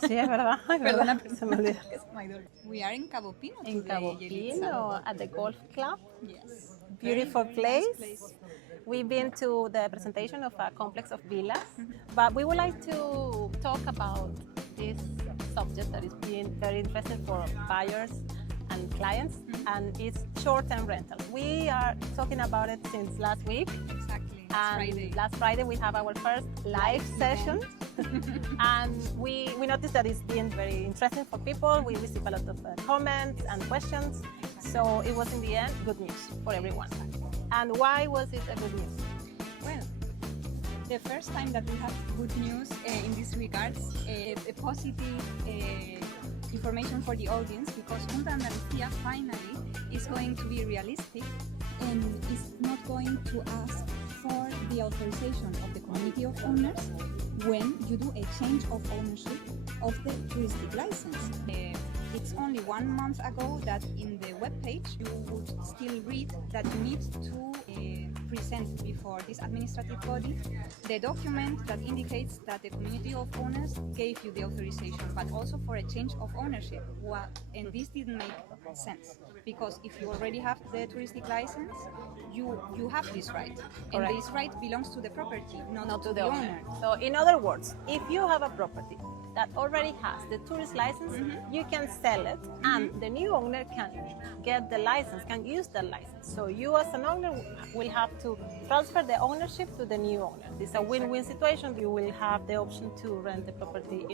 Sí, es verdad. Perdona, se me olvidó. We are in Cabo Pino In today, Cabo Yelitza. Pino at the golf club. Yes. Beautiful Very place. nice place. We've been to the presentation of a complex of villas, but we would like to talk about this subject that is being very interesting for buyers and clients, and it's short-term rental. We are talking about it since last week. Exactly. And last Friday we have our first live session. And we noticed that it's been very interesting for people. We received a lot of comments and questions. So it was in the end good news for everyone. And why was it a good news? Well, the first time that we have good news in this regards, a positive information for the audience, because Junta de Andalusia finally is going to be realistic and is not going to ask for the authorization of the community of owners when you do a change of ownership of the touristic license. It's only 1 month ago that in the webpage you would still read that you need to present before this administrative body the document that indicates that the community of owners gave you the authorization, but also for a change of ownership. And this didn't make sense, because if you already have the touristic license, you have this right. And Correct. this right belongs to the property, not To the owner. So in other words, if you have a property that already has the tourist license, you can sell it, and the new owner can get the license, can use the license. So you as an owner will have to transfer the ownership to the new owner. It's a win-win situation. You will have the option to rent the property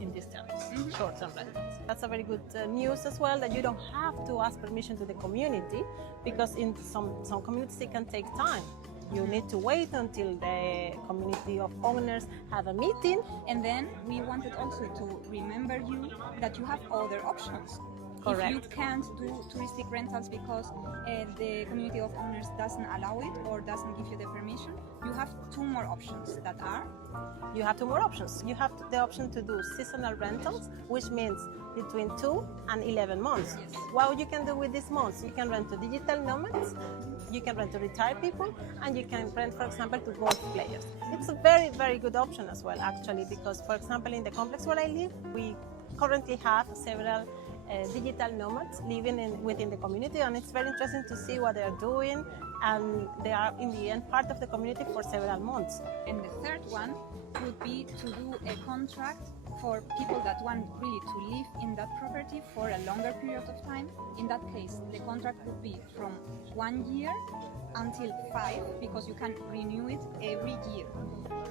in these terms, short-term rentals. That's a very good news as well, that you don't have to ask permission to the community, because in some communities it can take time. You need to wait until the community of owners have a meeting. And then we wanted also to remember you that you have other options. Correct. If you can't do touristic rentals because the community of owners doesn't allow it or doesn't give you the permission, you have 2 more options that are... You have 2 more options. You have the option to do seasonal rentals, which means between 2 and 11 months. Yes. What you can do with these months, you can rent to digital nomads, you can rent to retired people, and you can rent, for example, to golf players. It's a very, very good option as well, actually, because, for example, in the complex where I live, we currently have several digital nomads living within the community, and it's very interesting to see what they're doing, and they are in the end part of the community for several months. And the third one would be to do a contract for people that want really to live in that property for a longer period of time. In that case, the contract would be from 1 year until 5, because you can renew it every year.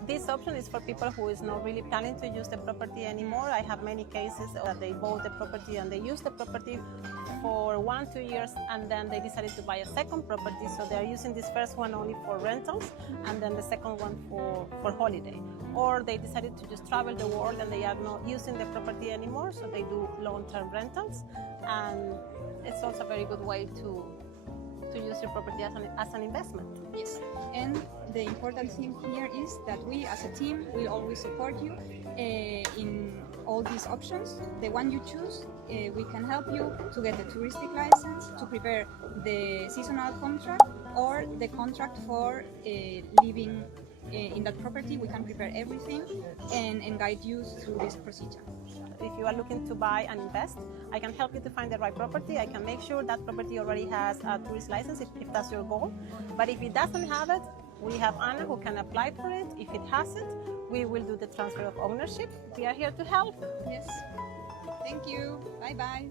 This option is for people who is not really planning to use the property anymore. I have many cases that they bought the property and they used the property for 1-2 years, and then they decided to buy a second property, so they are using this first one only for rentals and then the second one for holiday. Or they decided to just travel the world and they are not using the property anymore, so they do long-term rentals, and it's also a very good way to use your property as an investment. Yes, and the important thing here is that we as a team will always support you in all these options. The one you choose, we can help you to get the touristic license, to prepare the seasonal contract, or the contract for living in that property. We can prepare everything and guide you through this procedure. If you are looking to buy and invest, I can help you to find the right property. I can make sure that property already has a tourist license if that's your goal. But if it doesn't have it, we have Ana who can apply for it. If it has it, we will do the transfer of ownership. We are here to help. Yes. Thank you. Bye-bye.